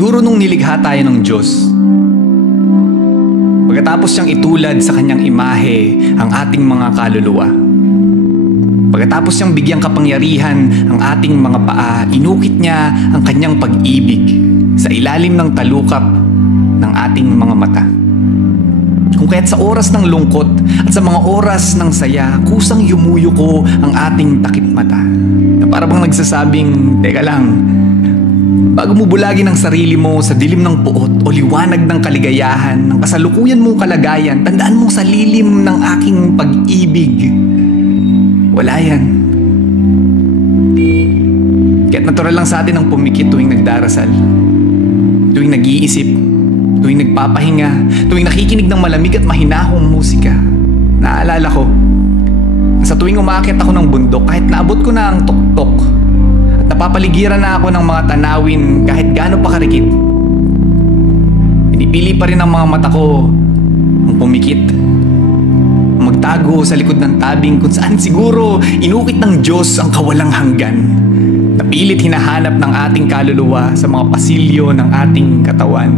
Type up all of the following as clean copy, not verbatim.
Siguro nung nilikha tayo ng Diyos, pagkatapos siyang itulad sa kanyang imahe ang ating mga kaluluwa, pagkatapos siyang bigyang kapangyarihan ang ating mga paa, inukit niya ang kanyang pag-ibig sa ilalim ng talukap ng ating mga mata. Kung kaya't sa oras ng lungkot at sa mga oras ng saya, kusang yumuyuko ang ating takip mata, na para bang nagsasabing, teka lang, bago mo bulagin ang sarili mo sa dilim ng puot o liwanag ng kaligayahan, ng kasalukuyan mong kalagayan, tandaan mo sa lilim ng aking pag-ibig. Wala yan. Kaya't natural lang sa atin ang pumikit tuwing nagdarasal, tuwing nag-iisip, tuwing nagpapahinga, tuwing nakikinig ng malamig at mahinahong musika. Naalala ko, sa tuwing umaakit ako ng bundok, kahit naabot ko na ang tuktok at napapaligiran na ako ng mga tanawin kahit gaano pa karikit, pinipili pa rin ang mga mata ko ang pumikit, ang magtago sa likod ng tabing kung saan siguro inukit ng Diyos ang kawalang hanggan, na pilit hinahanap ng ating kaluluwa sa mga pasilyo ng ating katawan.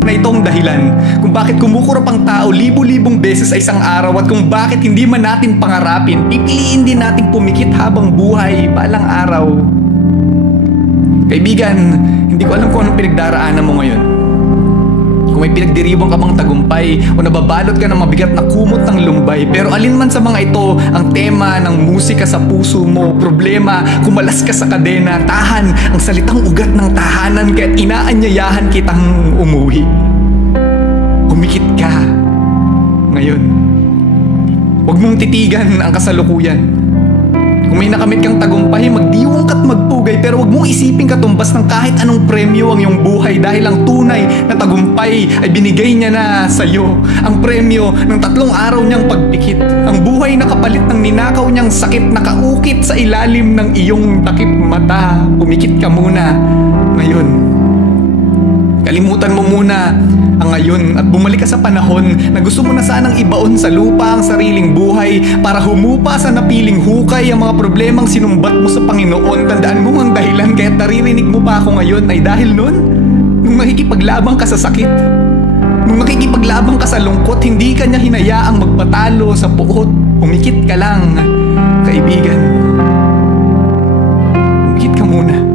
Na itong dahilan kung bakit kumukurap ang tao libo-libong beses sa isang araw at kung bakit hindi man natin pangarapin, pipiliin din nating pumikit habang buhay balang araw. Kaibigan, hindi ko alam kung anong pinagdaraanan mo ngayon. Kung may pinagdiriwang ka bang tagumpay o nababalot ka ng mabigat na kumot ng lumbay, pero alin man sa mga ito ang tema ng musika sa puso mo, problema, kumalas ka sa kadena, tahan ang salitang ugat ng tahanan, kaya't inaanyayahan kitang umuwi. Pumikit ka ngayon. Huwag mong titigan ang kasalukuyan. Kung may nakamit kang tagumpay, magdiwang ka't magpugay, pero huwag mong isiping katumbas ng kahit anong premyo ang iyong buhay, dahil ang tunay na tagumpay ay binigay niya na sa iyo. Ang premyo ng 3 araw niyang pagpikit, ang buhay na kapalit ng ninakaw niyang sakit, nakaukit sa ilalim ng iyong takip mata. Pumikit ka muna ngayon. Kalimutan mo muna ang ngayon at bumalik ka sa panahon na gusto mo na sanang ibaon sa lupa ang sariling buhay para humupa sa napiling hukay ang mga problemang sinumbat mo sa Panginoon. Tandaan mo ang dahilan kaya't naririnig mo pa ako ngayon ay dahil nun, nung nakikipaglabang ka sa sakit, nung nakikipaglabang ka sa lungkot, hindi ka niya hinayaang magpatalo sa puot. Pumikit ka lang, kaibigan. Pumikit ka muna.